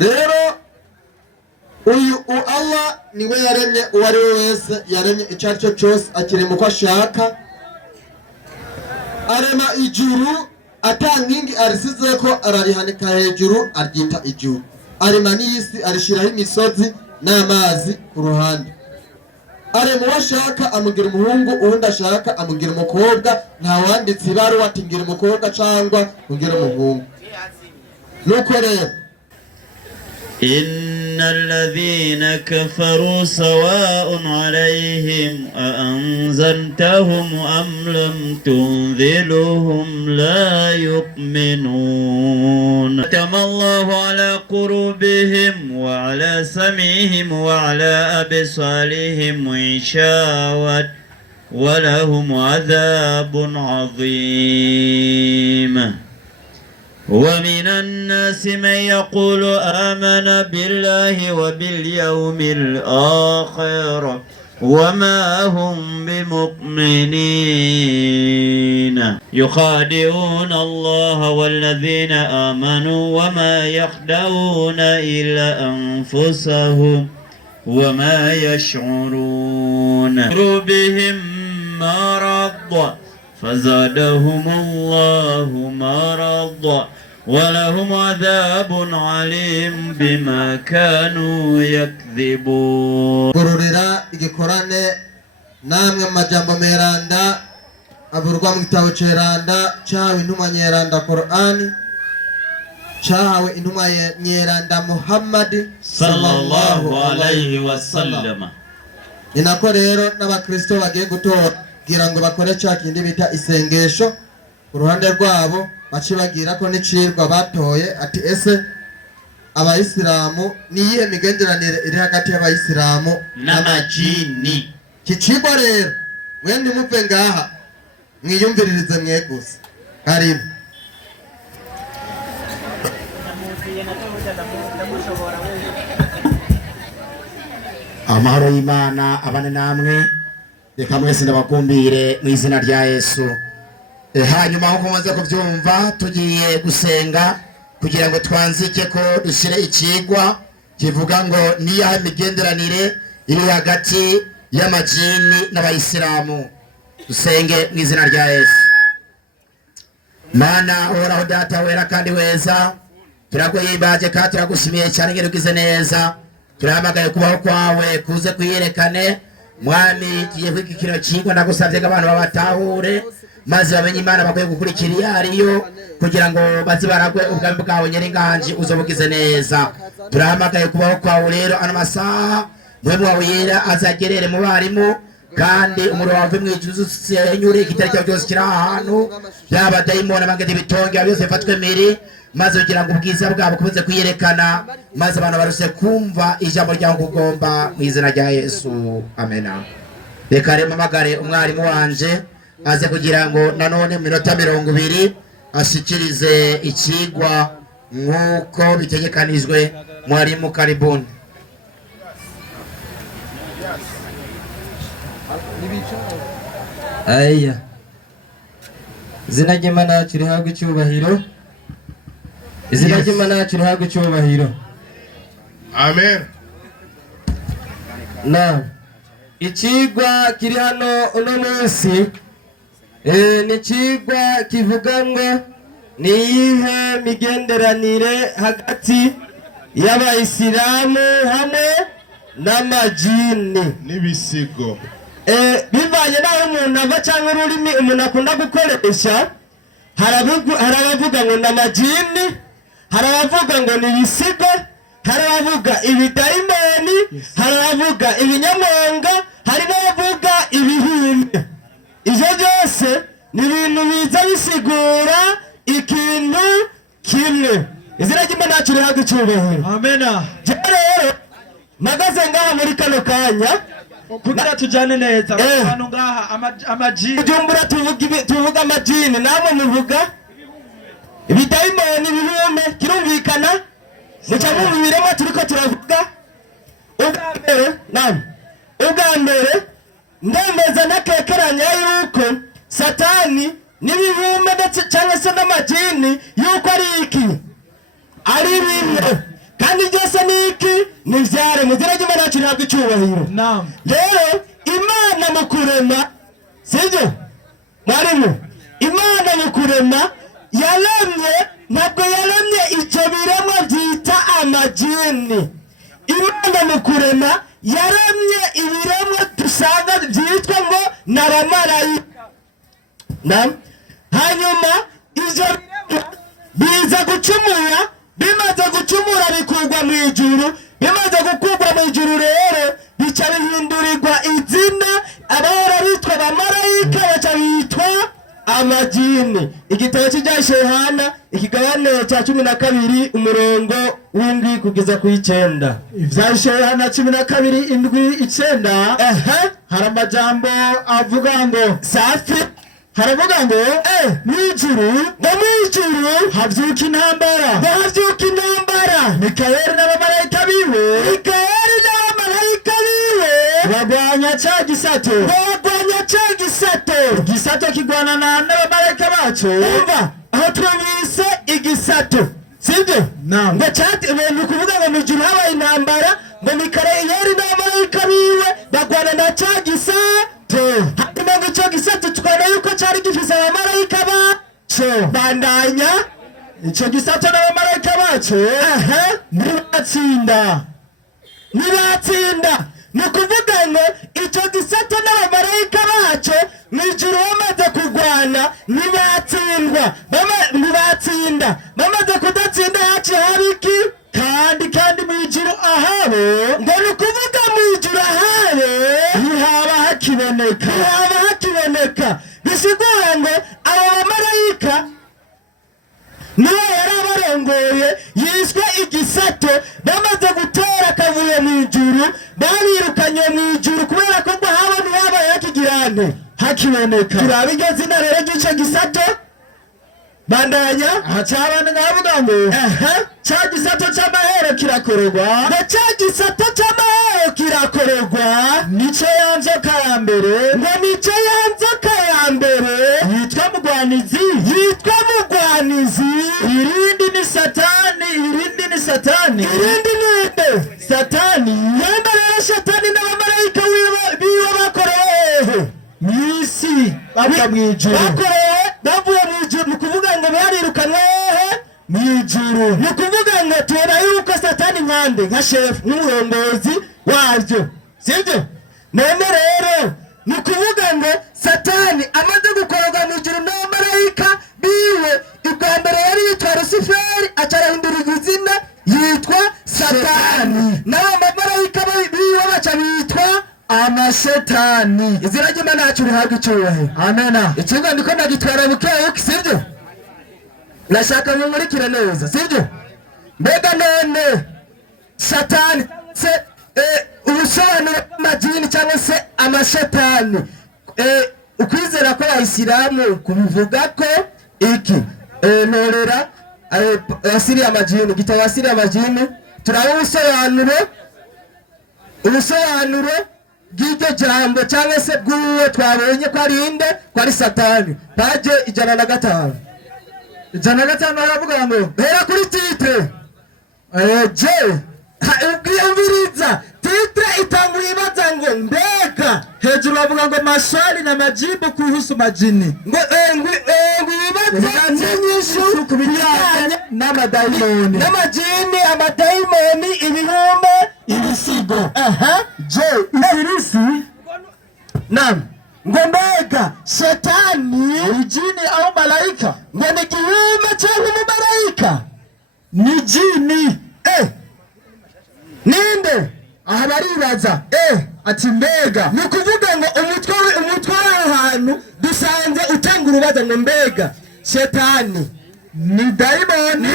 rero uyu Allah niwe yaremye uwari wese, yaremye icyo cyo cyose akiri mu ko ashaka, arema ijuru atankingi arisize ko ararihanika hejuru aryita ijuru, arema n'isi arishiraho imisozi n'amazi ku ruhande, arema uwo ashaka amugira umuhungu, uwundi ashaka amugira umukobwa, nta wanditse ibaruwa ati ngira umukobwa cyangwa ngira umuhungu. nuko rero إن الذين كفروا سواء عليهم أأنذرتهم أم لم تنذرهم لا يؤمنون ختم الله على قلوبهم وعلى سمعهم وعلى أبصارهم غشاوة ولهم عذاب عظيم. ومن الناس من يقول آمن بالله وباليوم الآخر وما هم بمؤمنين يخادعون الله والذين آمنوا وما يخدعون إلا أنفسهم وما يشعرون بهم مرض فزادهم الله مرضا ولهم عذاب عليم بما كانوا يكذبون. Kururira igikorane namwe majambo meranda avurwa mu gitabo ceranda cyawe intumwa nyeranda Qur'ani, cyawe intumwa nyeranda Muhammad sallallahu alaihi wasallam. Ninako rero n'abakristo bagiye gutora gira ngo bakore cya kindi bita isengesho ku ruhande rwabo, baci bagira ko n'icirwa batoye ati ese abayisilamu niyihe migenderanire iri hagati y'abayisilamu n'amajini. Kicirwa rero mwende muve ngaha mwiyumviririze mweguse. Karibu. Amahoro y'Imana abane namwe, reka mwese ndabakumbire mu izina rya Yesu. Hanyuma aho mumaze kubyumva tugiye gusenga kugira ngo twanzike ko dushyire ikigwa kivuga ngo niyahe migenderanire iri hagati y'amajini n'abayisilamu. Dusenge mu izina rya Yesu. Mana uhoraho data wera kandi weza, turaguhimbaje kandi turagushimiye cyane ngero ugize neza, turahamagaye kubaho kwawe kuze kuyerekane. Mwami kiye kwiki kino kigwa ndagusavye ngo abantu babatahure maze bamenye Imana bakwiye gukurikira iyo ariyo kugira ngo bazibaragwe ubwami bwawe nyir'inganji uzobugize neza. Turahamagaye kubaho kwawe rero ano masaha mwemu wawe yera azagerere mu barimu kandi umuriro wawe mwijuru usenyure igitare cyawe cyose kiri ahantu, yaba dayimoni amangede bitonge byose bifatwe miri, maze kugira ngo ubwiza bwabo kubuze kuyerekana, maze abantu baruse kumva ijambo ryawe kugomba mu izina rya Yesu. Amena. Reka rero mpamagare umwarimu wanje aze kugira ngo nanone mu minota 20 ashikirize ikigwa nk'uko bitegekanijwe. Mwarimu karibuni. Aya izina ry'Imana kirihabwa icyubahiro, izina ry'Imana kirihabwa icyubahiro. Amen. Na ikigwa kiri hano uno munsi ni ikigwa kivuga ngo ni iyihe migenderanire hagati y'abayisilamu hamwe n'amajini N'ibisigo. Bivanye naho umuntu ava cyangwa ururimi umuntu akunda gukoresha. Harabavuga ngo n'amajini, harabavuga ngo ni ibisigo, harabavuga ibidayimoni, harabavuga ibinyamonga, hari n'abavuga ibihimbe. Ivyo byose ni ibintu biza bisigura ikintu kimwe. Izina ry'Imana kirihabwa icyubahiro. Amena. Rero magaze ngaha muri kano kanya kugira tujane neza abantu ngaha amajini Bujumbura tuvuga amajini, namwe muvuga ibidayimoni ibihume, kirumvikana muca mubiremo turiko turavuga. Ubwa mbere ndemeza nakekeranya yuko satani n'ibihume ndetse cyangwa se n'amajini yuko ari iki, ari bimwe kandi byose niki nivyaremwe izina ry'Imana yacu rihabwa icyubahiro. Naam. Rero Imana mu kurema, sibyo mwarimu, Imana mu kurema yaremye, ntabwo yaremye icyo biremwa byita amajini. Imana mu kurema yaremye ibiremwa dusanga byitwa ngo n'abamarayika. Hanyuma ivyo biza gucumura, bimaze gucumura bikurwa mu ijuru, bimaze gukurwa mu ijuru rero bica bihindurirwa izina, abahora bitwa abamarayika baca bitwa amajini. Igitabo cy'Ibyahishwe Yohana ikigabane cya 12 umurongo w'indwi kugeza ku 9. Ivyahishwe Yohana 12:7 hari amajambo avuga ngo safi, haravuga ngo mwijuru havyuka intambara, havyuka intambara. Mikayeli n'abamarayika biwe bagwanya ca gisato, igisato kigwanana n'abamarayika bacu. Umva aho turabise igisato, sibyo? Ngo cyati ibintu kuvuga ngo mwijuru habaye intambara, ngo Mikayeli n'abamarayika biwe bagwanana ca gisato. Hanyuma ngo ico gisato tukabona yuko cari gifise abamarayika bacu. Bandanya ico gisato n'abamarayika bacu nibatsinda. Ni ukuvuga ngo ico gisato n'abamarayika bacu mwijuru bamaze kurwana ntibatsinda. Bamaze kudatsinda haciye haba iki? Kandi mwijuru ahabo, ngo ni ukuvuga mwijuru ahabo ntihaba hakiboneka. Bisigura ngo abo bamarayika niwe yari abarongoye yiswe igisato. Bamaze gutera akavuye mwijuru, babirukanye mwijuru kubera ko ngo haba ntihabaye hakiboneka. Turaba iryo zina rero ry'ico gisato. Bandanya hacabana ngavuga ngo ca gisato c'amahero kirakorogwa, ngo ca gisato c'amahero kirakorogwa. Nico ya nzoka ya mbere, ngo nico ya nzoka ya mbere yitwa mugwanizi. Irindi ni Satani. Yenda rero Satani n'abamarayika biwe bakorewe mw'isi, bavuye mwijuru, bavuye mwijuru. Ni ukuvuga ngo barirukanwe mwijuru. Ni ukuvuga ngo tubona yuko Satani nka shefu n'umurongozi wabyo, sibyo? None rero ni ukuvuga ngo Satani amaze gukorwa mwijuru n'abamarayika biwe, ubwa mbere yari yitwa Rusiferi, acarahindura izina yitwa Satani. N'abo bamarayika biwe baca bitwa amashetani. Izina ry'Imana yacu rihabwa icyubahiro. Amena. Ikigo ndiko ndagitwara bukebuke, sibyo? Nashaka mumurikire neza, sibyo? Mbega none Satani se ubusobanuro bw'amajini cyangwa se amashetani, ukwizera ko Abayisilamu kubivuga ko iki norera asiri amajini, igitabo asiri amajini, turaba ubusobanuro bw'iryo jambo cyangwa se bw'uwo twabonye ko ari inde, ko ari Satani. Paje 105 baravuga ngo hera kuri titre ubwiyumviriza. Titre itanguye ibaza ngo mbega, hejuru bavuga ngo maswali na majibu kuhusu majini, ngo ibaza n'inyishu ku bijyanye n'amadayimoni, n'amajini, amadayimoni, ibihumbe, ibisigo. Ibirisi. Ngo mbega Shetani jini au malaika, ngo ni kiumbe cyangwa umumarayika? Ni jini. Ninde? Aha baribaza ati mbega. Ni ukuvuga ngo umutwe w'aho hantu dusanze utanga urubaza ngo mbega Shetani ni dayimoni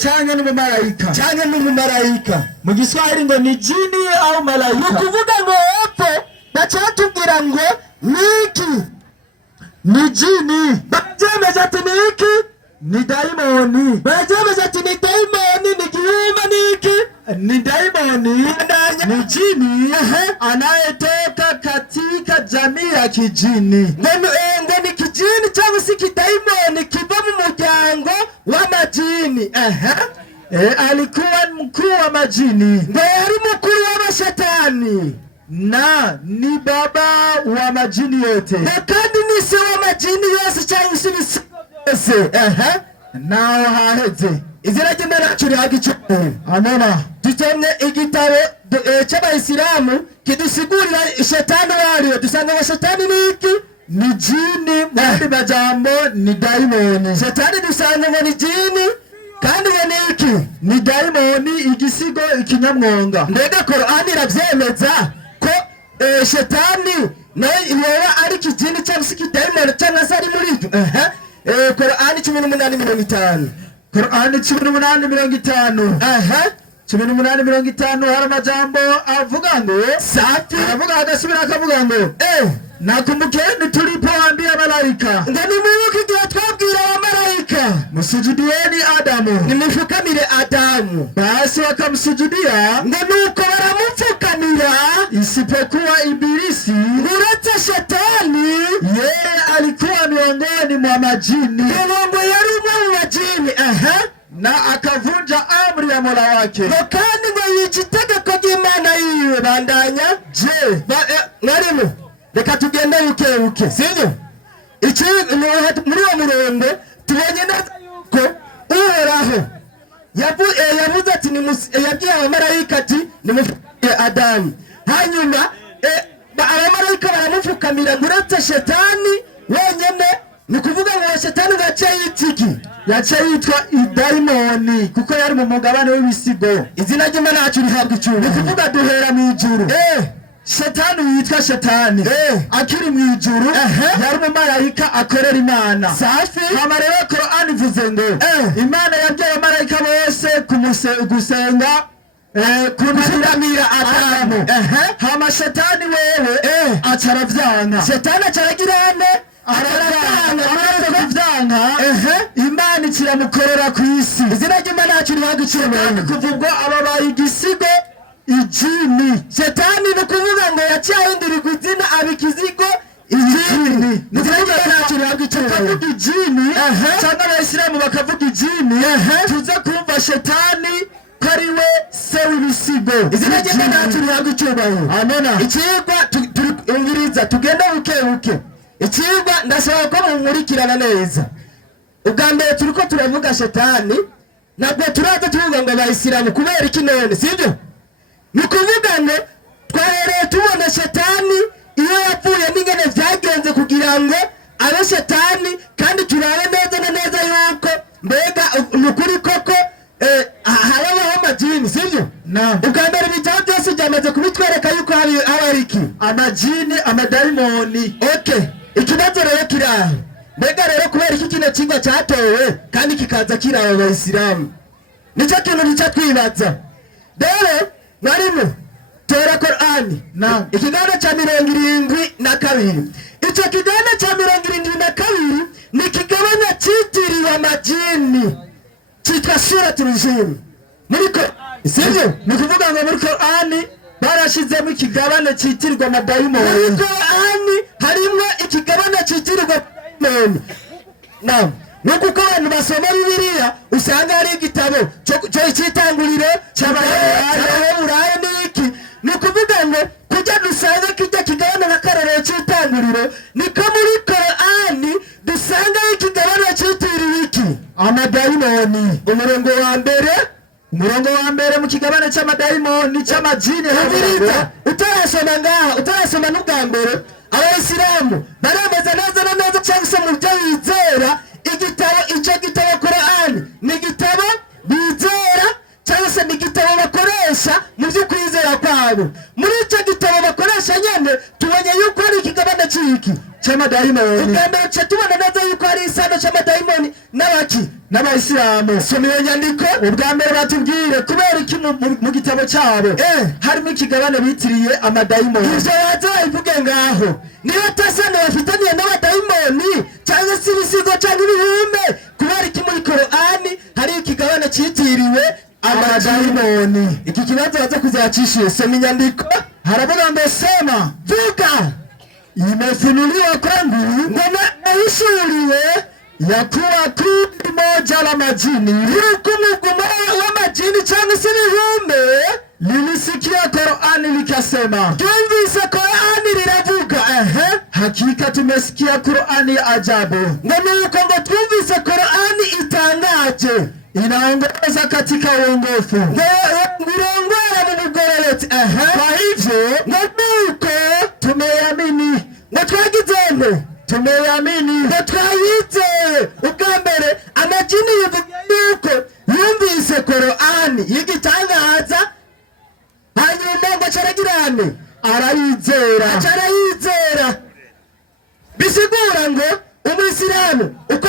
cyangwa n'umumarayika. Mu Giswahili ngo ni jini au malaika. Ni ukuvuga ngo hepfo bacatubwira ngo niki ni jini, bajemeje ati niki ni daimoni, bajemeje ati ni daimoni, ni kiumbe niki ni daimoni, ni jini anayetoka katika jamii ya kijini. Ngo ni kijini cyangwa se kidaimoni kiva mu muryango w'amajini. alikuwa mkuu wa majini, ndiye yari mkuu wa mashetani na ni baba wa majini yote, kandi ni se wa majini yose cyangwa se yose. Naho haheze izina ry'Imana curi hagicyubahiro. Amena. Dutemye igitabo cy'Abayisilamu kidusigurira shetani wariyo. Dusanga ngo shetani ni iki? Ni jini, mu majambo ni daimoni. Shetani dusanga ngo ni jini kandi ngo ni iki? Ni daimoni, igisigo, ikinyamwonga. Mbega Qur'ani iravyemeza ko shetani nayo yoba ari kijini cyangwa se kidaimoni cyangwa se ari muri ibyo. Qur'ani 18:50. Qur'ani 18:50. 18:50 hari amajambo avuga ngo safi, avuga agasubira akavuga ngo nakumbukeni tulipoambia malaika ngo nimuke igihe twabwira abamarayika musujudieni Adamu, nimupfukamire Adamu, basi wakamsujudia ngo nuko baramupfukamira isipokuwa Ibilisi, uretse shetani yeye alikuwa miongoni mwa majini, ngo yari umwe mu majini na akavunja amri ya Mola wake, kandi ngo yica itegeko ry'Imana yiwe. Bandanya. Je, mwarimu reka tugende bukebuke, sibyo? Iki muri uwo murongo tubonye neza yuko Uhoraho yavuze ati yabwiye abamarayika ati nimupfukamire Adamu, hanyuma abamarayika baramupfukamira, uretse shetani wenyene. Ni kuvuga ngo shetani yaciye yitwa idaimoni kuko yari mu mugabane w'ibisigo. Izina ry'Imana yacu rihabwa icyubahiro. Ni kuvuga duhera mu ijuru. Shetani yitwa shetani akiri mu ijuru, yari umumarayika akorera Imana. Safi. Hama rero Qur'ani ivuze ngo Imana yabwiye abamarayika bose gusenga kunamira Adamu. Hama shetani wewe acaravyanga. Shetani acaragirane Imana ikiramukorera ku isi. Izina ry'Imana yacu rihabwa icyubahiro. Kuvugwa ababaye igisigo ijini. Shetani ni kuvuga ngo yaciye ahindurirwa izina abikizigo ijini. Izina ry'Imana yacu rihabwa icyubahiro. Tukavuga ijini cyangwa Abayisilamu bakavuga ijini, tuze kumva shetani ko ari we se w'ibisigo. Izina ry'Imana yacu rihabwa icyubahiro. Amena. Ikigwa turumviriza tugende bukebuke. Ikigwa ndashaka ko mumurikirana neza. Ubwa mbere turiko turavuga shetani, nabwo turaza tuvuga ngo Abayisilamu kubera iki none, sibyo? Ni kuvuga ngo twahereye tubona shetani iyo yapfuye n'ingene vyagenze kugira ngo abe shetani, kandi turabe neza na neza yuko mbega nukuri koko harabaho amajini, sibyo? Ubwa mbere ibitabo byose byamaze kubitwereka yuko hari iki? Amajini, amadaimoni. Ikibazo rero kiraho, mbega rero kubera iki kino kigwa cyatowe kandi kikaza kiraho Abayisilamu? Nicyo kintu nicyo twibaza. Rero mwarimu tora Qur'ani ikigabane cya 72. Icyo kigabane cya 72 ni ikigabane cyitiriwe amajini, cyitwa Suratul Jinn muri Qur'ani, sibyo? Ni kuvuga ngo muri Qur'ani barashizemo ikigabane cyitirirwa amadayimoni. Muri Qur'ani harimo ikigabane cyitirirwa amadayimoni. Nuko uko abantu basoma Bibiliya usanga hari igitabo cyo cyitanguriro cy'Abaheburayo n'iki. Ni kuvuga ngo kujya dusanga kijya kigabane n'akarere cy'itanguriro, niko muri Qur'ani dusanga ikigabane cyitiriwe iki? Amadayimoni. Umurongo wa mbere mu kigabane cy'amadayimoni cy'amajini. Utarasoma ngaha, utarasoma n'ubwa mbere, Abayisilamu baremeza neza na neza cyangwa se mu byo bizera icyo gitabo Qur'ani ni igitabo bizera cyangwa se ni igitabo bakoresha mu byo kwizera kwabo. Muri icyo gitabo bakoresha nyene tubonye yuko ari ikigabane cy'iki cy'amadayimoni. Ubwa mbere tubona neza yuko ari isano cy'amadayimoni n'Abayisilamu. Soma iyo nyandiko. Ubwa mbere batubwire kubera iki mu gitabo cyabo harimo ikigabane bitiriye amadayimoni. Ivyo waza ivuge ngaho niyo tasano bafitaniye n'amadayimoni cyangwa se ibisigo cyangwa ibihume. Kubera iki muri Qur'ani hari ikigabane cyitiriwe amadayimoni? Iki kibazo baza kuzacishiye. Soma inyandiko. Haravuga ngo sema vuga imefunuliwa kwangu ngo nahishuriwe ya kuwa kundi moja la majini, yuko mgumo wa majini cyangwa se ibihume lilisikia Qur'ani likasema, twumvise Qur'ani liravuga, hakika tumesikia Qur'ani ya ajabu. Nuko ngo twumvise Qur'ani itangaje, inaongoza katika uongofu, ngirongora mu bugororotsi. Kwa hivyo nuko tumeyamini, ngo twagizembe tumeyamini, ngo twayizeye. Ubwa mbere amajini yivuga yuko yumvise Qur'ani yigitangaza, hanyuma ngo caragirane arayizera, acarayizera. Bisigura ngo umuyisilamu uko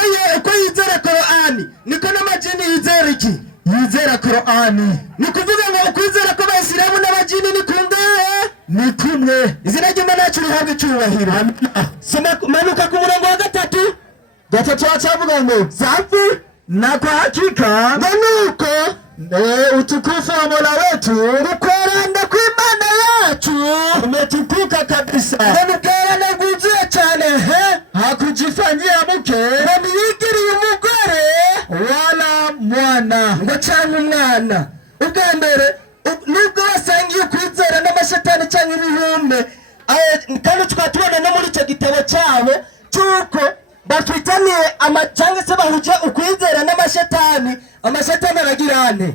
yizera Qur'ani niko n'amajini yizera iki? Yizera Qur'ani. Ni kuvuga ngo ukwizera ko abayisilamu n'abajini ni kungahe? Ni kumwe. Izina ry'Imana yacu rihabwe icyubahiro. Soma manuka ku murongo wa gatatu acavuga ngo safi na kwa hakika ngo nuko utukufu wa Mola wetu ukwenda kwa imana yacu umetukuka kabisa, ngo nukerane guzuye cyane, hakujifanyia mke ngo niyigiriye umugore wala mwana, ngo cyangwa umwana. Ubwa mbere nubwo basangiye kwizera n'amashetani cyangwa ibihume, kandi twatubona no muri icyo gitabo cyabo cyuko bafitaniye cyangwa se bahuje ukwizera n'amashetani. Amashetani aragirane,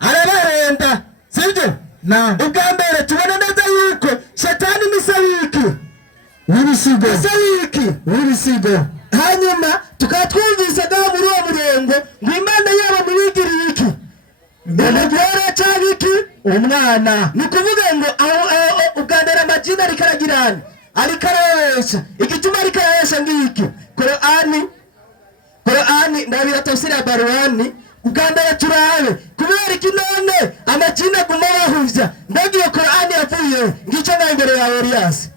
arabahenda, sibyo? Ubwa mbere tubona neza yuko shetani ni sawiki w'ibisigo. Hanyuma tukaba twumvise ngaho muri uwo murongo ngo imana yabo muyigiriye iki? Umugore cyangwa iki? Umwana. Ni kuvuga ngo ubwa mbere amajini ariko aragirane, ariko arayesha. Igituma ariko arayesha ngiki? Qur'ani ndabira tafsiri ya Barwani. Ubwa mbere turabe kubera iki none amajini aguma bahuvya, ndagiye Qur'ani yavuye ngico nga imbere ya Elias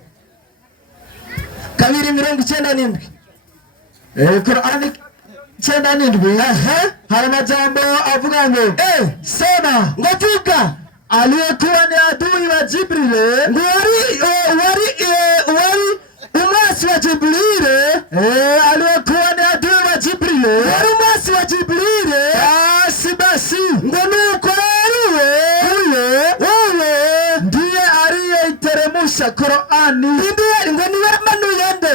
2:97. Qur'ani 97 hari amajambo avuga ngo sema, ngo vuga aliyekuwa ni adui wa Jibril, ngo wari umwasi wa Jibril, aliyekuwa ni adui wa Jibril, wari umwasi wa Jibril. Basi ngo nuko wewe ndiye aliyeiteremusha Qur'ani, ndiye ngo niwe amanuye nde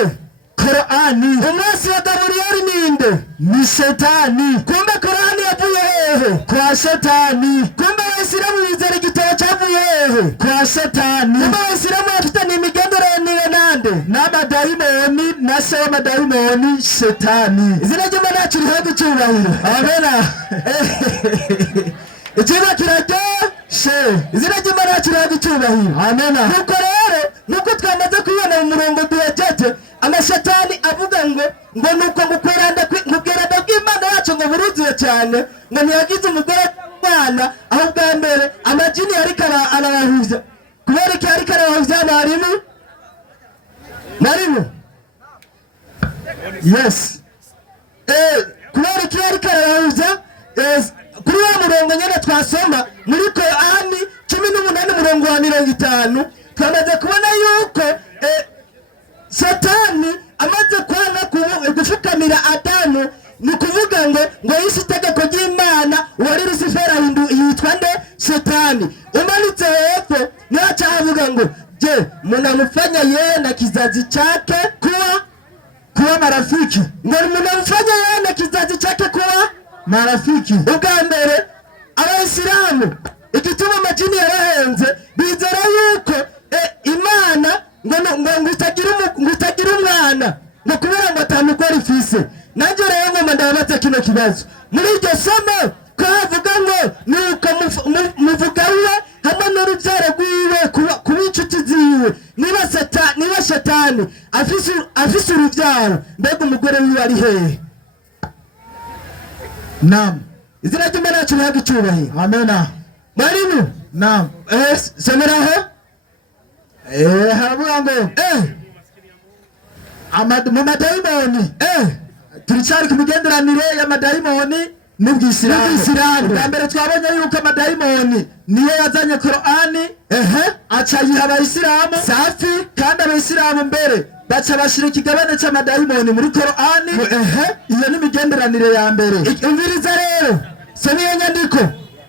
Qur'ani. Umwasi wa Gabriel ninde? Ni Shetani. Kumbe Qur'ani yavuye hehe? Kwa Shetani. Kumbe Waislamu bizera igitabo cyavuye hehe? Kwa Shetani. Kumbe Waislamu bafitanye imigenderanire nande? N'amadayimoni, na se w'amadayimoni Shetani. Izina ry'Imana yacu rihabwe icyubahiro. Amena. Ikiba kiraryoshye. Izina ry'Imana yacu rihabwe icyubahiro. Amena. Nuko rero nuko twamaze kubona mu murongo duhejeje, amashetani avuga ngo nuko ngukweranda bw'Imana yacu ngo buruzuye cyane, ngo ntiyagize umugore w'umwana, aho bwa mbere amajini ariko arabahuza. Kubera iki ariko arabahuza? Marimo yes, kubera iki ariko arabahuza? Kuri wa murongo nyine twasoma muri Qur'ani 18:50 twamaze kubona yuko Satani amaze kwanga gufukamira Adamu. Ni kuvuga ngo yise itegeko ry'Imana, wari Lucifer yitwa nde? Shetani. Umanitse hepfo niyo acavuga ngo je mnamfanya yeye na kizazi chake kuwa marafiki, ngo mnamfanya yeye na kizazi chake kuwa marafiki. Ubwa mbere Abayisilamu igituma amajini yarahenze, bizera yuko Imana ngo utagira umwana, ngo kubera ngo atamugore ifise. Nanjye rero ngo ndabaza kino kibazo muri iryo somo ko havuga ngo nuko muvuga we hamwe n'urubyaro rwiwe kuba inshuti ziwe, niba Shetani afise urubyaro, mbega umugore wiwe ari hehe? Izina ry'Imana yacu rihabwe icyubahiro. Amena. Marimo someraho. Haravuga ngo mu madayimoni, turicyari ku migenderanire y'amadayimoni n'ubw'Isilamu. Bwa mbere twabonye yuko amadayimoni niyo yazanye Qur'ani, aca yiha Abayisilamu safi, kandi Abayisilamu mbere baca bashira ikigabane c'amadayimoni muri Korani. Iyo ni imigenderanire ya mbere. Umviriza rero soma iyo nyandiko.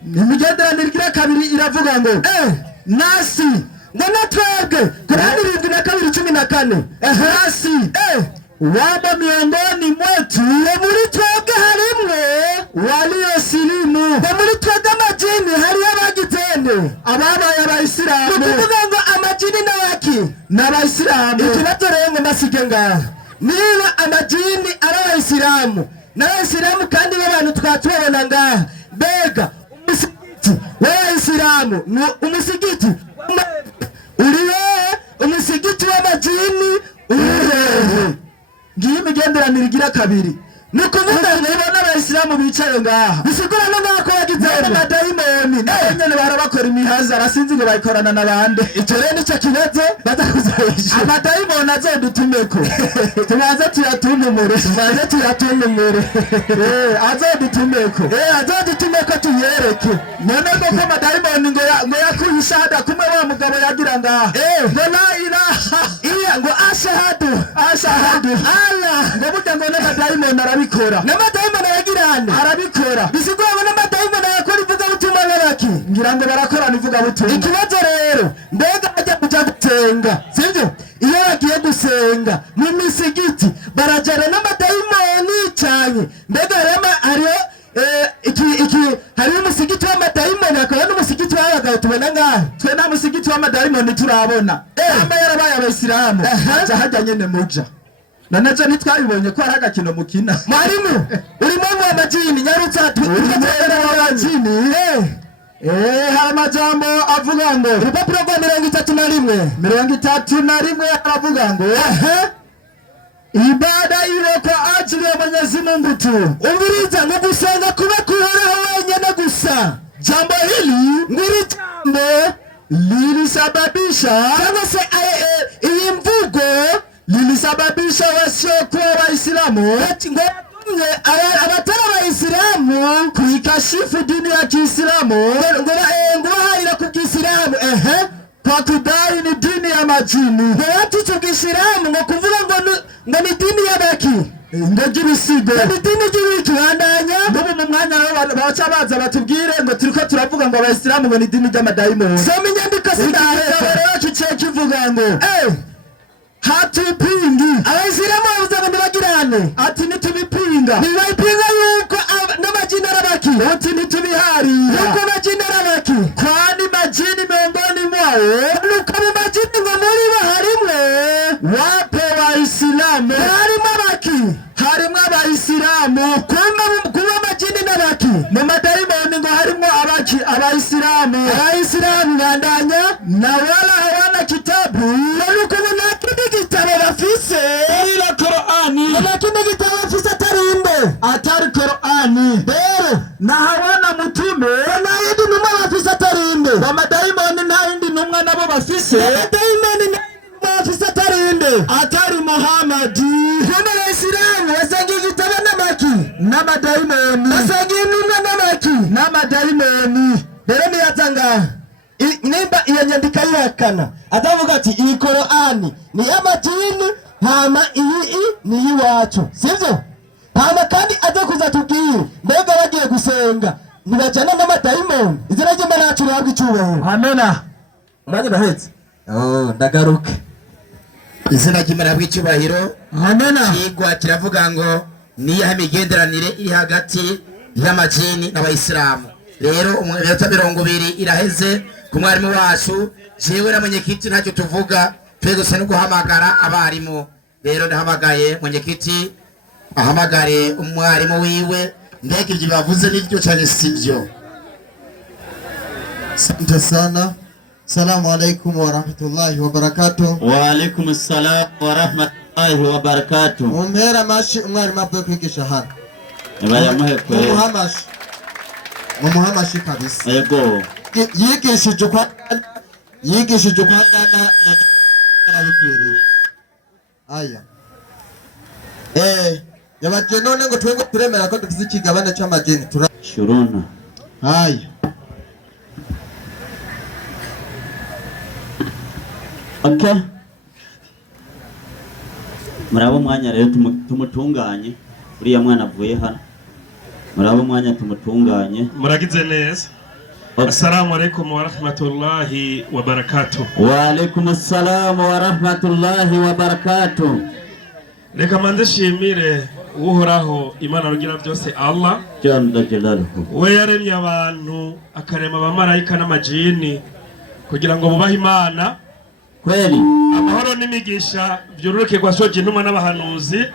Imigenderanire igira kabiri iravuga ngo nasi ngo natwebwe Korani 7:14 nasi wamo miongoni mwetu muri twebwe harimwe waliosilimu muri twebwe amajini hari abagitende ababaye abayisilamu. Kuvuga ngo amajini n'abaki n'abayisilamu. Ikibazo rero ngo mbasige ngaho, niba amajini ari abayisilamu n'abayisilamu kandi b'abantu twatubona ngaha, mbega umusigiti w'abayisilamu umusigiti uriwe umusigiti w'amajini uriwe. Ngiye imigenderanire igira kabiri. Nukuvuga ngo ibona abayisilamu bicaye ngaha bisigura no ngako bagizana amadayimoni nyene barabakora imihazara sinzi ngo bayikorana nabande. Ico rero nico kibazo badakuzayisha amadayimoni azodutumeko tubaze tuyatunumure azodutumeko tuyereke none ko amadayimoni ngo yakuye shahada kumwe wa mugabo yagira ngaha ngo la ilaha illa ngo ashhadu Allah ngo burya ngo n'amadayimoni arabikora n'amadayimoni yagirane arabikora bisigura ngo n'amadayimoni yakora ivuga butumwa n'abaki ngira ngo barakorana ivuga butumwa. Ikibazo rero mbega bajya kuja gusenga sivyo, iyo bagiye gusenga mu misigiti barajana n'amadayimoni cyane. Mbega hariyo hariyo umusigiti w'amadayimoni akaba n'umusigiti w'abagabo tubona ngaho. Twe nta musigiti w'amadayimoni turabona amba yarabaye abayisilamu hajya nyene muja nanaje nitwabibonye ko ari agakino mukina. Mwarimu urimo mu amajini nyarutsa twitera amajini hari amajambo avuga ngo urupapuro rwa 31 aravuga ngo ibada iwe kwa ajili ya Mwenyezi Mungu tu. Umviriza ngo gusenga kuba kuhoraho wenyene gusa. Jambo hili ngiri jambo lilisababisha cyangwa se iyi mvugo lilisababisha wasiokuwa Waislamu ngo abatari Waislamu kuikashifu dini ya Kiislamu ngo haira kukisilamu kwa kudai ni dini ya majini. Watu tukisilamu ngo kuvuga ngo ni dini ya baki ngo gibisigo ni dini gibiki bandanya ngo mu mwanya baca baza batubwire ngo turiko turavuga ngo Abayisilamu ngo ni dini y'amadayimoni. Soma inyandiko rero kice kivuga ngo hatupingi Abayisilamu bavuze ngo ndibagirane ati nitubipinga nibipinga yuko n'amajini arabaki ati nitubihari yuko amajini arabaki kwani majini miongoni mwao nuko mu majini ngo muri bo harimwe wapo Waislamu harimo abaki harimo Abayisilamu kuba amajini n'abaki mu madayimoni ngo harimo abaki Abayisilamu bandanya na wala hawana kitabu nuko kitabo bafise ila Qur'ani lakini kitabo bafise atari Qur'ani rero na hawana mutume na yindi numwe bafise atarinde amadayimoni nta yindi numwe nabo bafise amadayimoni bafise atari Muhammad. Hano Abayisilamu basangiye igitabo n'amadayimoni basangiye numwe n'amadayimoni rero niyatanga nimba iyo nyandika yihakana atavuga ati iyi Qur'ani ni y'amajini hama iyi ni yiwacu sivyo, hama kandi aza kuza tubwire mbega bagiye gusenga nibajana n'amadayimoni izina ry'Imana yacu rihabwa icyubahiro. Amena mwanya bahetse ndagaruke izina ry'Imana rihabwa icyubahiro. Amena kigwa kiravuga ngo ni ya migenderanire iri hagati y'amajini n'Abayisilamu. Rero iminota 20 iraheze ku mwarimu wacu jewe na mwenyekiti ntacyo tuvuga twegose no guhamagara abarimu. Rero ndahamagaye mwenyekiti ahamagare umwarimu wiwe ndeke ibyo bavuze n'ibyo cyane sibyo. Asante sana. Assalamu alaikum wa rahmatullahi wa barakatuh. Wa alaikum assalam wa rahmatullahi wa barakatuh. Mumpera mashi umwarimu avuye kwigisha hano. Baya muhekwe. Mumuhamashi kabisa. Yego. Yigishije kwangana na bikwiriye. Aya. Yabaje none ngo twenge turemera ko dufite ikigabane cy'amajini Shuruna. Aya. Okay. murabo mwanya rero tumutunganye uriya mwana avuye hano murabo mwanya tumutunganye muragize neza. Assalamu alaikum wa rahmatullahi wa barakatuh. Wa alaikum assalam wa rahmatullahi wa barakatuh. Reka manze shimire uhoraho Imana rugira byose Allah jalla jalaluhu. We yaremye abantu akarema abamarayika n'amajini kugira ngo bubahe Imana kweli. Amahoro n'imigisha byuruke kwa soje numa n'abahanuzi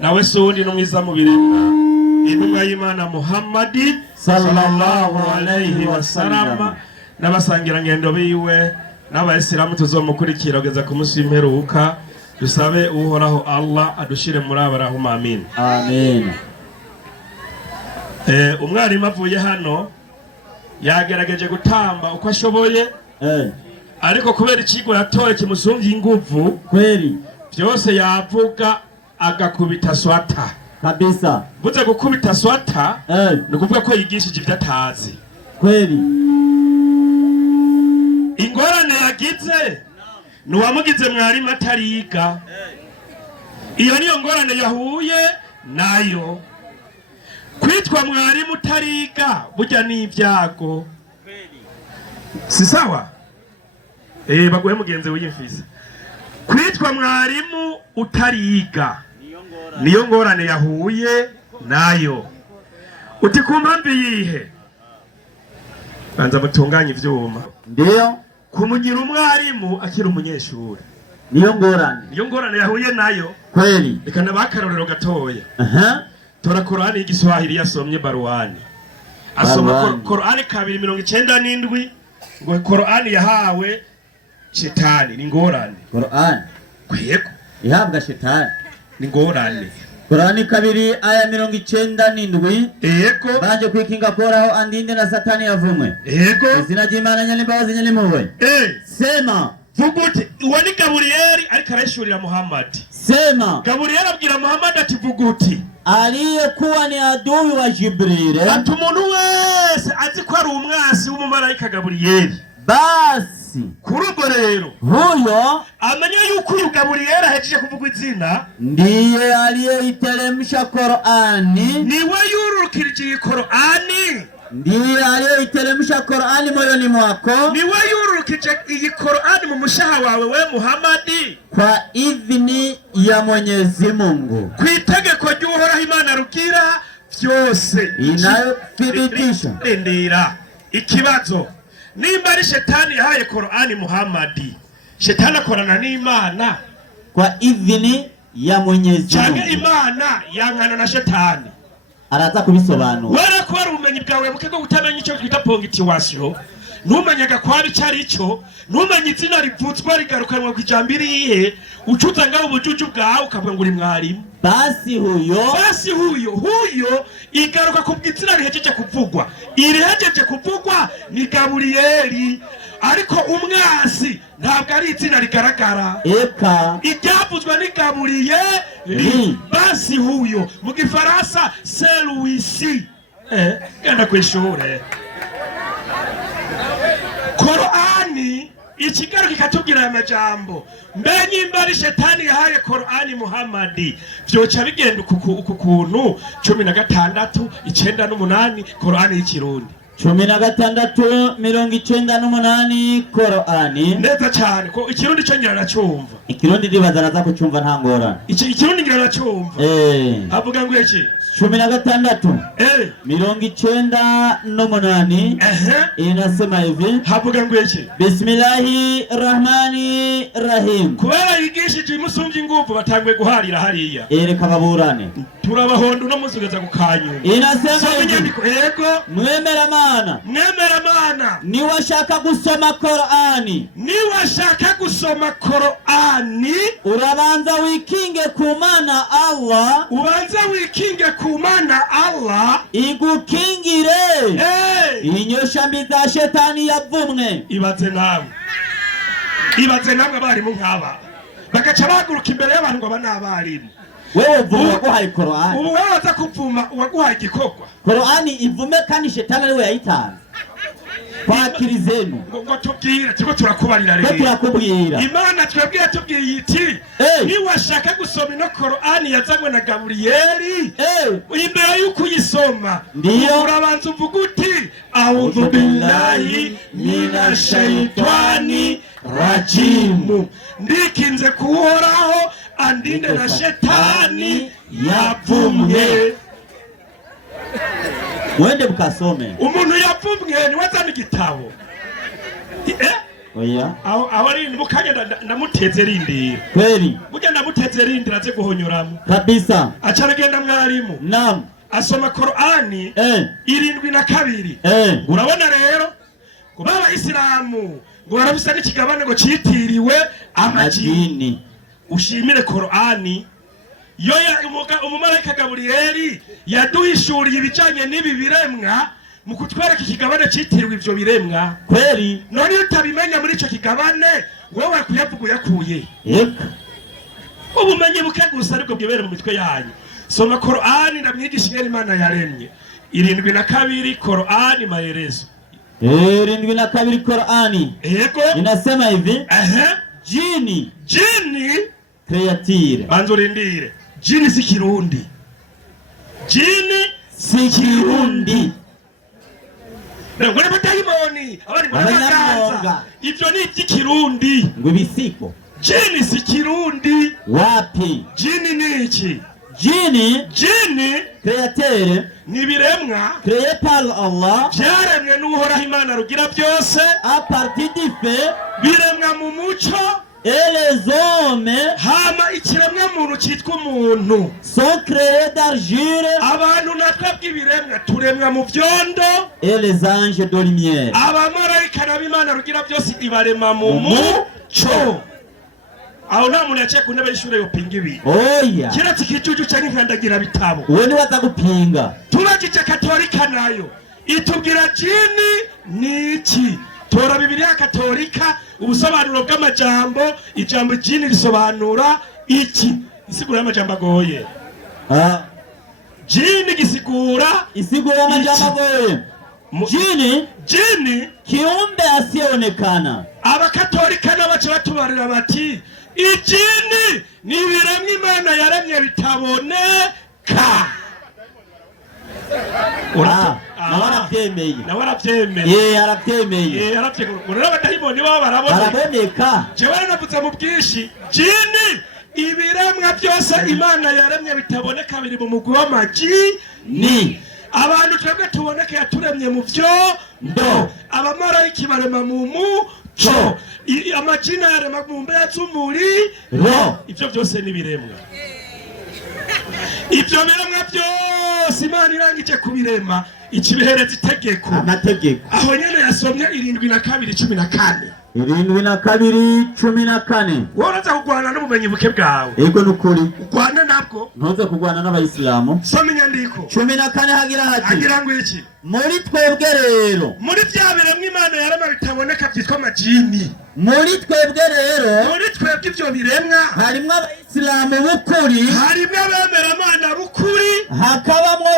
nawe sundi n'umwiza mu biremwa intumwa y'Imana Muhammadi sallallahu alayhi wa sallam n'abasangira ngendo biwe n'abayisilamu tuzomukurikira kugeza ku munsi w'imperuka. Dusabe uhoraho Allah adushire muri abarahuma amin. Amen. Umwarimu avuye hano yagerageje gutamba uko ashoboye ariko kubera ikigo yatoye kimusumvye inguvu kweli byose yavuga agakubita swata kabisa. Buze gukubita swata ni kuvuga ko yigishije ibyo atazi kweli. Ingorane yagize nuwamugize mwarimu atariga, iyo niyo ngorane yahuye nayo. Kwitwa mwarimu utariga burya ni ibyago, si sawa? Baguhe mugenzi w'imfise. Kwitwa mwarimu utariga niyo ngorane yahuye nayo. Uti kumpambi yihe? Banza mutunganye ivyuma. Ndio kumugira umwarimu akiri umunyeshuri niyo ngorane yahuye nayo kweli. Reka nabakarorero gatoya. Tora Qur'ani y'igiswahili yasomye Barwani asoma Qur'ani 297 ngo Qur'ani yahawe shetani ni ngorane. Qur'ani kwego ihabwa shetani ni ngorane. Qur'ani 2 aya 97 yego banje kwikinga koraho andinde na satani yavumwe yego izina ry'Imana nyane mbabazi nyane muwe sema vuguti. Uwo ni Gaburiyeli ariko arashurira Muhammad. Sema Gaburiyeli abwira Muhammad ati vuguti aliyekuwa ni adui wa Jibril ati umuntu wese azi ko ari umwasi w'umumarayika Gaburiyeli basi kuri ubwo rero huyo amenya yuko uyu Gaburiyeli ahejeje kuvuga izina ndiye aliyeiteremsha Qur'ani, niwe yururukirije Qur'ani, ndiye aliyeiteremsha Qur'ani moyoni mwako, niwe yururukije iyi Qur'ani mu mushaha wawe we Muhammadi kwa idhini ya Mwenyezi Mungu, kwitegeko ry'uhoraho Imana rugira byose inayothibitisha. Ndira ikibazo nimba ari shetani yahaye Qur'ani Muhammadi, shetani akorana n'Imana kwa idhini ya Mwenyezi Mungu, cyangwa Imana yankana na shetani? Araza kubisobanura. Wera ko ari ubumenyi bwawe bukego gutamenya icyo twita pongitiwasyo, numenyaga kwari cyari cyo, numenye izina rivutswa rigarukanwa ku ijambiri yihe, ucuza ngaho ubujuju bwawe ukavuga ngo uri mwarimu. Basi huyo igaruka ku bw'izina rihejeje kuvugwa. Irihejeje kuvugwa ni Gaburiyeli, ariko umwasi ntabwo ari izina rigaragara. Eka iryavuzwe ni Gaburiyeli. Basi huyo mu Gifaransa celui-ci. Genda kw'ishure. Qur'ani ikigaruka ikatubwira aya majambo, mbenye imbari shetani yahaye Qur'ani Muhammadi, byoca bigenda uku kuntu 16 98 Qur'ani y'ikirundi 1698 Qur'ani neza cyane ko ikirundi cyo ngira nacumva. Ikirundi ndibaza naza kucumva nta ngorane. Ikirundi ngira nacumva. Avuga ngo iki 16 98 inasema hivi, havuga ngo iki Bismillahirrahmanirrahim. Kubera yigishije imusumvye ingufu batangwe guharira hariya. Reka baburane turabahondo no musugeza kukanyuma. Inasema hivi, yego mwemera Mana niwashaka gusoma Qur'ani urabanza wikinge ku Mana Allah, igukingire inyosha mbi za shetani yavumwe. Ibaze namwe abarimu nk'aba bagaca baguruka imbere y'abantu ngo banabarimu. Wewe vuga guhaye Qur'ani, ubu wewe waza kuvuma uwaguhaye igikorwa. Qur'ani ivume kandi shetani ariwe yayitanze. kwakira zenu ngo tubwire turiko turakubarira ko rero turakubwira Imana twebwe tubwiye iti niwashaka gusoma ino Korani yazanywe na Gaburiyeli imbere y'uko uyisoma urabanza uvuga uti a'udhu billahi minash shaitani rajim ndikinze kuhoraho andinde na shetani yapfumye wende bukasome umuntu yapfumwe ni wazana igitabo oya aho ari mukanya ndamuteze rindira kweli burya ndamuteze rindira aze guhonyoramo kabisa acaragenda mwarimu nam asoma Korani 72 urabona rero ngo b'abayisilamu ngo barabisa n'ikigabane ngo citiriwe amajini ushimire Korani yo umumarayika Gaburiyeli yaduhishuriye ibijanye n'ibi biremwa mu kutwereka ikigabane citiriwe ivyo biremwa kweli none utabimenya muri ico kigabane wowe kuyavuga uyakuye ubumenyi buke gusa ariko bwibere mu mitwe yanyu soma Korani ndamwigisha ingene Imana yaremye 72 Korani maelezo 72 Korani yego inasema hivi jini kreatire banzurindire jini si Kirundi ngone batayimoni abari baraganza ivyo ni ikirundi ngo ibisiko jini si Kirundi wapi jini ni iki jini kreatere ni biremwa créé par Allah byaremwe n'uhoraho Imana rugira byose à partir du fait biremwa mu muco et les hommes hama ikiremwa muntu cyitwa umuntu sont créés d'argile abantu natwe bw'ibiremwa turemwa mu vyondo et les anges de lumière abamarayika n'Imana rugira byose ibarema mu muco aho nta muntu yaciye ku ntebe y'ishure yopinga ibi oya kiretse ikijuju canke inkandagira bitabo uwo ni watagupinga tubagije Katolika nayo itubwira jini ni iki tora Bibiliya Katolika ubusobanuro bw'amajambo ijambo jini risobanura iki isigura y'amajambo agoye jini gisigura isigura amajambo agoye jini kiumbe asiyeonekana abakatolika n'abaca batubarira bati ijini ni ibiremwa Imana yaremye bitaboneka nawe arabyemeye arabyemeye urabona abadayimoni babo baraboneka jewe navuze mu bwinshi jini ibiremwa byose Imana yaremye bitaboneka biri mu mugwi w'amajini abantu twebwe tuboneke yaturemye mu vyondo abamarayika barema mu muco amajini yarema mu mbeya z'umuriro ivyo byose ni biremwa ivyo biremwa byose Imana irangije kubirema ikibihereza itegeko amategeko aho nyene yasomye 72:14 72:14 woraza kugwana n'ubumenyi buke bwawe ego nukuri ugwana nabwo ntuze kugwana n'abayisilamu soma inyandiko 14 hagira ngo iki muri twebwe rero muri bya biremwa Imana yarema bitaboneka byitwa amajini muri twebwe rero muri twebwe ivyo biremwa harimwo abayisilamu b'ukuri harimwo abemeramana b'ukuri hakabamwo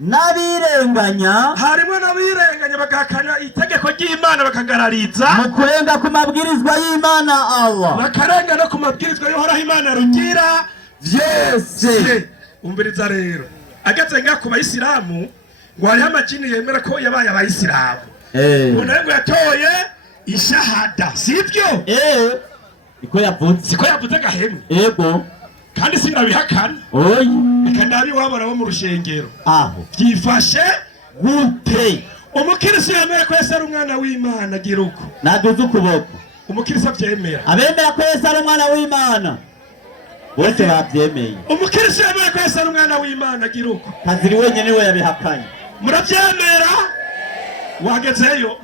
n'abirenganya harimo n'abirenganya bagakanya itegeko ry'Imana bakagarariza mu kurenga ku mabwirizwa y'Imana Allah bakarenga no ku mabwirizwa y'uhoraho Imana rugira vyose umbiriza rero ageze nga ku bayisilamu ngo hariho amajini yemera ko yabaye abayisilamu ngo yatoye ishahada sivyo iko yavuze gahemwe ego kandi sinabihakana reka nabi wabona bo mu rushengero aho byifashe gute umukirisi yemera ko Yesu ari umwana w'Imana gira uko naduze ukuboko umukirisi avyemera abemera ko Yesu ari umwana w'Imana bose bavyemeye umukirisi yemera ko Yesu ari umwana w'Imana gira uko kaziri wenyene we yabihakanye muravyemera wagezeyo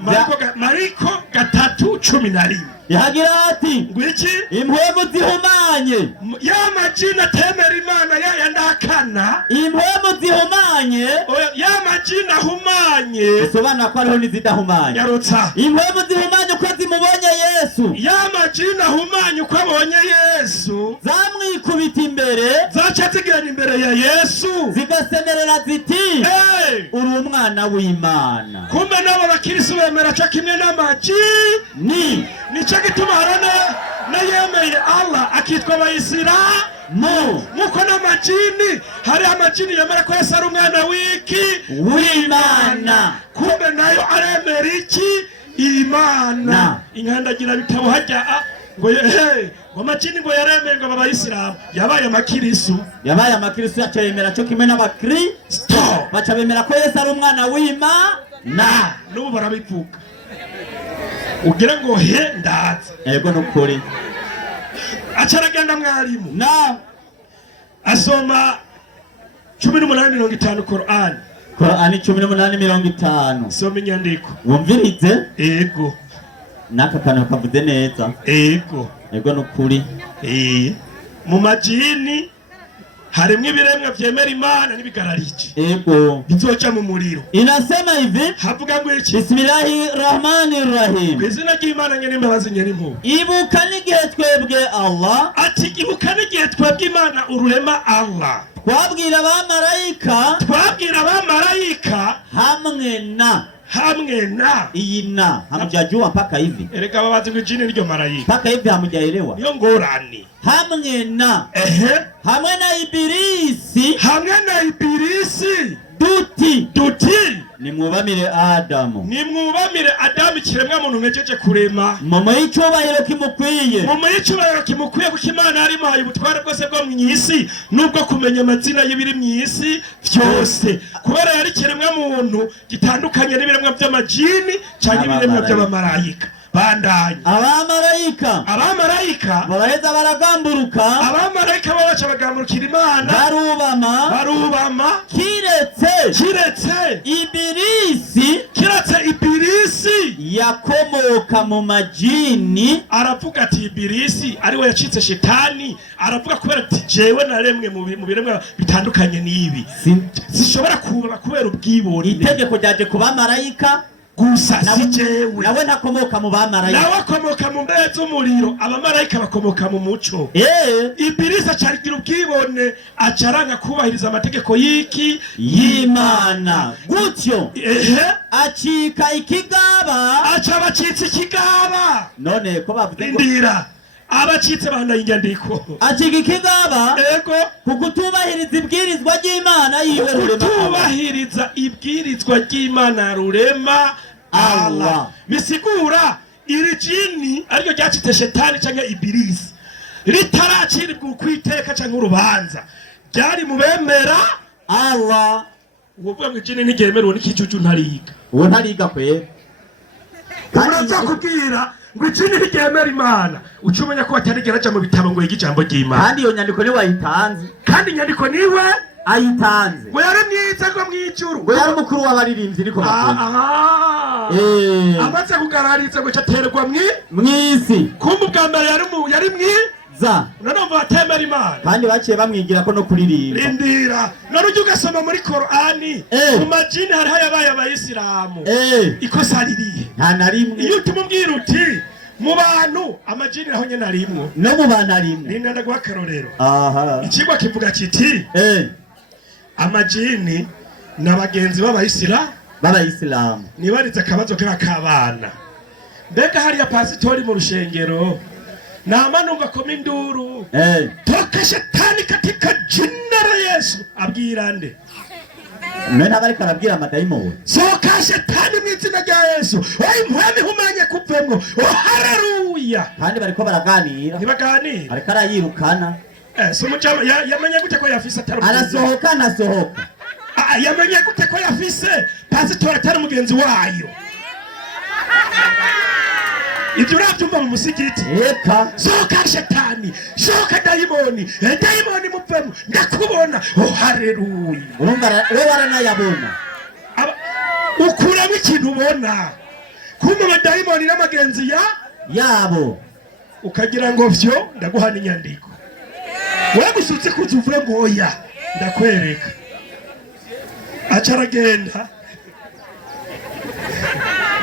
Mariko 3:11 yagira ati ngwiki impwemu zihumanye ya majini atemera imana ya ndakana impwemu zihumanye ya majini ahumanye bisobanura ko hariho n'izidahumanye yarutsa impwemu zihumanye uko zimubonye Yesu ya majini ahumanye uko abonye Yesu zamwikubita imbere zaca zigenda imbere ya Yesu zigasemerera ziti uri umwana w'Imana. kumbe nabo bakirisi bemera cyo kimwe n'amajini nicyo gituma harana na yemeye Allah akitwa abayisilamu nkuko n'amajini hari amajini yemera ko Yesu ari umwana w'Imana kumbe nayo aremera iki Imana inkandagira bitabo hajya ngo amajini ngo yaremeye ngo abayisilamu yabaye amakirisu yacemera cyo kimwe n'abakristo baca bemera ko Yesu ari umwana w'Imana n'ubu barabivuga ugira ngo ndaza yego nukuri acaragenda mwarimu asoma 18:50 Qur'an 18:50 soma inyandiko wumvirize yego naka kantu kavuze neza yego nukuri mu majini harimo ibiremwa vyemera Imana n'ibigararije yego bizoca mu muriro inasema hivi havuga ngo iki Bismillahirrahmanirrahim kwizina ry'Imana nyene imbabazi nyene impuhwe ibuka n'igihe twebwe Allah ati ibuka n'igihe twebwe Imana ururema Allah twabwira abamarayika hamwe na iyi na hamjajua mpaka hivi ereka babazi ngo jini ryo marayika mpaka hivi hamjaelewa niyo ngorane hamwe na ibilisi duti nimwubamire Adamu kiremwa muntu nkejeje kurema mama y'icubahiro kimukwiye kuko Imana arimo haye ubutware bwose bwo mw'isi nubwo kumenya amazina y'ibiri mw'isi byose kubera yari kiremwa muntu gitandukanye n'ibiremwa by'amajini cyangwa ibiremwa by'abamarayika bandanye abamarayika baraheza baragamburuka babaca bagamburukira Imana barubama kiretse ibilisi yakomoka mu majini aravuga ati ibilisi ariwe yacitse shetani aravuga kubera ati jewe naremwe mu biremwa bitandukanye n'ibi zishobora kuba kubera ubwibone itegeko ryaje ku bamarayika gusa si jewe nawe ntakomoka mu bamarayika nawe akomoka mu mbere z'umuriro abamarayika bakomoka mu muco ibilisi acarigira ubwibone acaranga kubahiriza amategeko y'Imana gutyo acika ikigaba acabacitse ikigaba none ko bavuze indira abacitse bandaye inyandiko acika ikigaba ego kukutubahiriza ibwirizwa ry'Imana yiwe kutubahiriza ibwirizwa ry'Imana rurema Allah bisigura iri jini aryo ryacitse shetani cyangwa ibilisi ritaraciribwa kwiteka cyangwa urubanza ryari mu bemera Allah uvuga ngo jini ntigemerewe n'ikicucu ntariga uwo ntariga kwe uraza kubwira ngo jini ntigemera Imana ucumenya ko atarigeraja mu bitabo ngo y'ijambo ry'Imana kandi iyo nyandiko ni wayitanze kandi inyandiko niwe ayitanze ngo yari mwiza ngo mwijuru ngo yari mukuru w'abaririmbyi niko bakora amaze kugarariza ngo cyaterwa mw'isi kumbe bwa mbere yari mwiza none batemera Imana kandi baciye bamwigira ko no kuririmba rindira none ujye ugasoma muri Qur'ani mu majini hariho yabaye abayisilamu ikosa ririhe nta na rimwe iyo utumubwira uti mu bantu amajini naho nyene arimwo no mu bantu arimwo ninda guha akarorero ikigwa kivuga kiti amajini n'abagenzi b'abayisilamu nibariza akabazo k'abana mbega hariya pasitori mu rushengero nama numva koma induru toka shetani katika jina la Yesu abwira nde none abariko arabwira amadayimoni soka shetani mu izina rya Yesu mwami humanye kuvemwo haleluya kandi bariko baraganira ntibaganira ariko arayirukana sumujama yamenye gute ko yafise atari arasohoka yamenye gute ko yafise pasitori atari mugenzi wayo ibyo urabyumva mu musigiti soka shetani soka dayimoni mupfemu ndakubona haleluya urumva we waranayabona ukuramo ikintu ubona kumbe abadayimoni n'amagenzi yabo ukagira ngo vyo ndaguha n'inyandiko we gusutse kuza uvuye ngo oya ndakwereka aca aragenda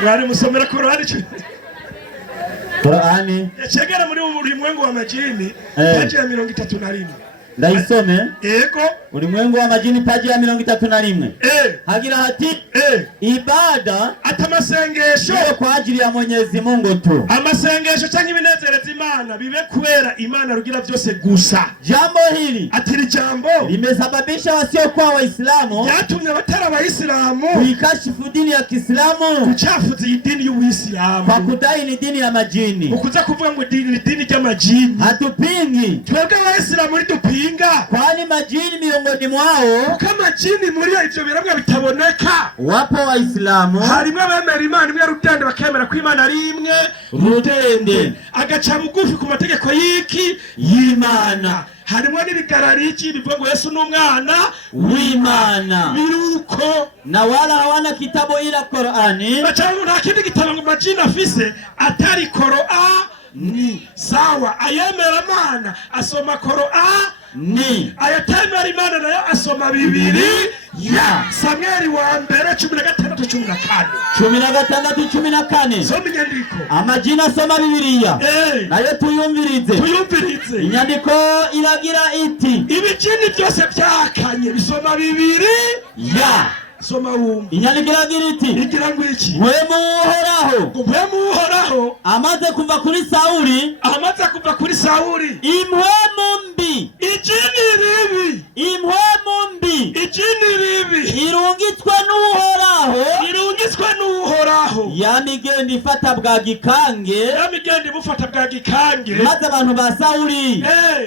mwari musomera Korani Qur'ani yacegera muri ulimwengu wa majini paji ya 31 ndayisome yego ulimwengu wa majini paji ya 31 hagira hati ibada atamasengesho kwa ajili ya Mwenyezi Mungu tu, amasengesho cyangwa ibinezereza Imana bibe kubera Imana rugira byose gusa. Jambo hili atiri jambo limesababisha wasiokuwa Waislamu yatumye abatari Abayisilamu kuikashifu dini ya Kiislamu, kuchafuza dini y'Uislamu kwa kudai ni dini ya majini, ukuza kuvuga ngo dini y'amajini. Hatupingi, twebwe Abayisilamu ntidupinga, kwani majini miongoni mwao kama jini muri ivyo birabwa bitaboneka. Wapo Waislamu harimo abemera Imana imwe rutende bakemera ko Imana ari imwe rutende, agaca bugufi ku mategeko y'iki y'Imana. Harimo n'ibigarariki bivuga ngo Yesu n'umwana w'Imana biruko, na wala hawana kitabu ila Qur'ani. Bacanga nta kindi gitabo ngo majini afise atari Qur'ani. Sawa, ayemera Imana asoma Qur'ani, ayatemera Imana nayo asoma Bibiri ya Samueli wa mbere 16:14 soma inyandiko. Amajina soma Bibiliya nayo tuyumvirize inyandiko iragira iti ibijini byose byakanye bisoma Bibiri ya soma wumva. Inyandiko iragira iti igira ngo iki? Mpwemu uhoraho amaze kuva kuri Sawuli, impwemu mbi, ijini ribi, ijini ribi irungitswe n'uhoraho, yamigenda ifata bwa gikange, maze abantu ba Sawuli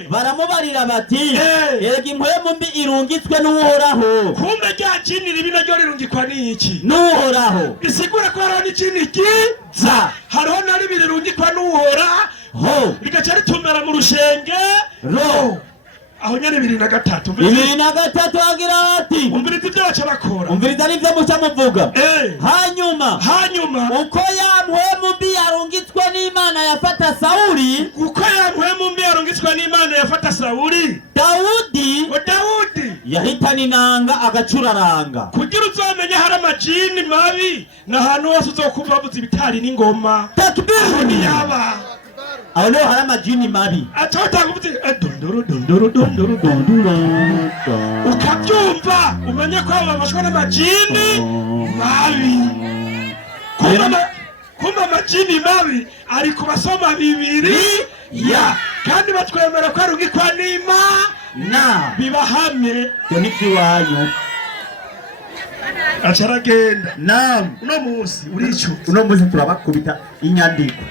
baramubarira bati erega impwemu mbi irungitswe n'uhoraho. Kumbe rya jini ribi naryo rirungikwa n'iki? N'uhoraho. Bisigura ko hariho n'ikindi kiza, hariho na ribi rirungikwa n'uhoraho rigaca ritumera mu rushengero. Aho nyene 23 agira ati umviriza ibyo baca bakora, umviriza n'ibyo muca muvuga. Hanyuma uko ya mpwemu mbi yarungitswe n'Imana yafata Sawuli, Dawudi yahitana inanga agacuraranga. Kugira uzamenye hari amajini mabi n'ahantu hose uzokumva bavuza ibitari n'ingoma. Takbir ni yaba aho no hari amajini mabi atotanga ubuti dondoro ukabyumva umenye ko babashwa n'amajini mabi. Kumba amajini mabi ari kubasoma Bibiri ya kandi batwemera ko arungikwa n'Imana bibahame. Cyo ni kiwanyu acaragenda nam uno munsi uricu turabakubita inyandiko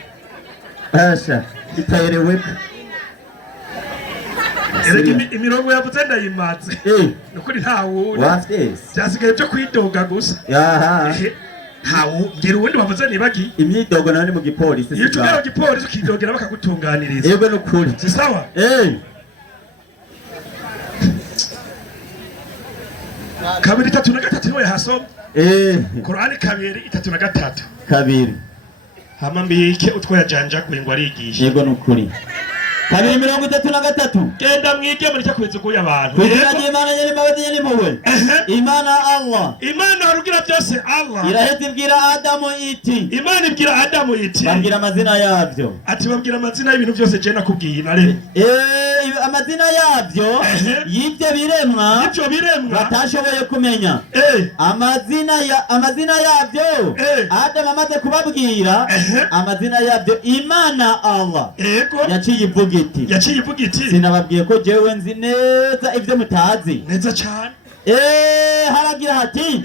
asha itayerewe imirongo yavuze ndayimaze nukuri ntawundi byasigaye byo kwidoga gusa. Ngira ubundi bavuze nibagi imyidogo nawe ni mu gipolisi. Iyo tugera mu gipolisi ukidogera bakagutunganiriza. Yego nukuri si sawa. Kabiri 3:3 niwe hasoma Qur'ani 2:3 hama mbike utwo yajanja kwengwa arigisha. Yego nukuri 2:33 genda mwige muri cyakwezi uguye abantu. Imana nyene mabadi nyene muwe Imana Allah, Imana arugira byose Allah iraheze ibwira Adamu iti, Imana ibwira Adamu iti babwira amazina yavyo, ati babwira amazina y'ibintu byose je nakubwiye nare amazina yavyo y'ibyo biremwa batashoboye kumenya. Amazina yavyo Adamu amaze kubabwira amazina yavyo, Imana Allah yaciye ivuga iti sinababwiye ko jewe nzi neza ibyo mutazi. Neza cyane. Haragira hati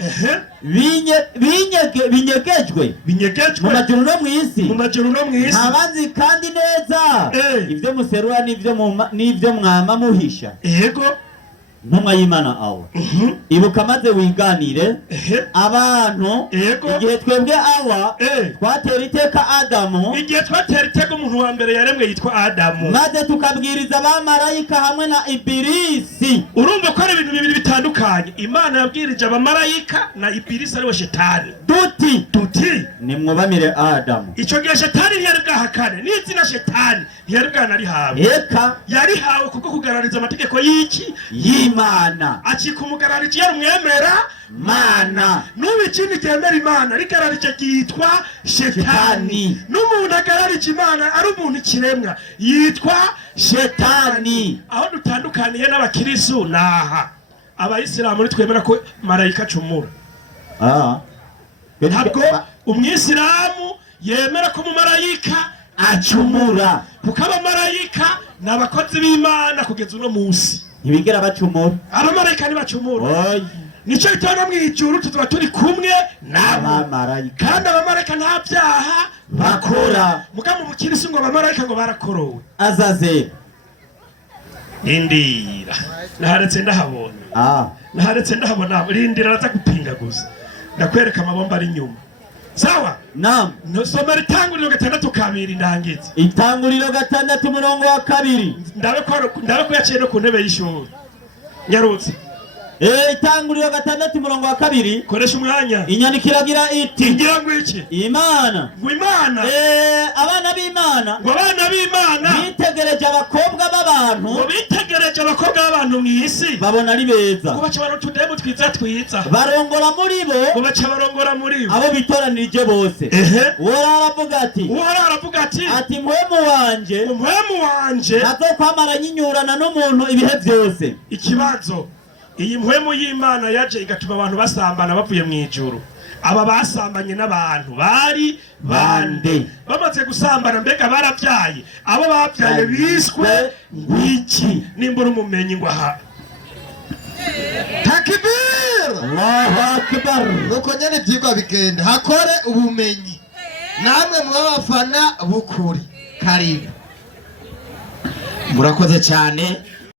binyegejwe mu majuru no mw'isi, ntabanzi kandi neza ibyo muserura n'ibyo mwama muhisha. ntumwa y'Imana awa ibuka maze wiganire ehe abantu Yego. igihe twebwe awa Eh. twatera iteka Adamu igihe twatera itego umuntu wa mbere yaremwe yitwa Adamu maze tukabwiriza abamarayika hamwe na Ibirisi. urumva ko ari ibintu bibiri bitandukanye imana yabwirije abamarayika na Ibirisi ariwe shetani tuti nimwubamire Adamu. icyo gihe shetani ntiyari bwahakane n'izina shetani ntiyari bwanarihawe Eka yarihawe kubwo kugarariza amategeko y'iki y'Imana acika umugarariji yarumwemera mana n'ubu ikindi ryemera imana rigararije ryitwa shetani n'umuntu agararije imana ari umuntu ikiremwa yitwa shetani aho dutandukaniye n'abakirisu naha abayisilamu twemera ko marayika acumura ntabwo umwisilamu yemera ko umumarayika acumura kuko abamarayika ni abakozi b'imana kugeza uno munsi ntibigera bacumura abamarayika ntibacumura oya nicyo bituma no mw'ijuru tuba turi kumwe nabo abamarayika kandi abamarayika nta byaha bakora muga mu bukirisi ngo abamarayika ngo barakorowe Azazeli rindira naharetse ndahabona rindira araza gupingaguza ndakwereka amabomba ari inyuma sawa nam nsomera itanguriro 6:2 ndangize itanguriro 6:2 ndabe ko yaciye no ku ntebe y'ishuri nyarutse itanguriro 6:2 koresha umwanya inyandiko iragira iti ngira ngo iki Imana ngo imana abana b'Imana ngo abana b'imana bitegereje abakobwa b'abantu ngo bitegereje abakobwa b'abantu mw'isi babona ari beza ngo baca barutudemo twiza barongora muri bo ngo baca barongora muri bo abo bitoranirije bose uwo aravuga ati ati mpwemu wanje azokwamara nyinyurana n'umuntu ibihe byose. Ikibazo iyi mpwemu y'Imana yaje igatuma abantu basambana bavuye mu ijuru aba basambanye n'abantu bari bande bamaze gusambana mbega barabyaye abo babyaye biswe ngwiki nimbura umumenyi ngo aha takbir Allahu akbar nuko nyene byigwa bigenda hakore ubumenyi namwe mu bafana bukuri karibu murakoze cyane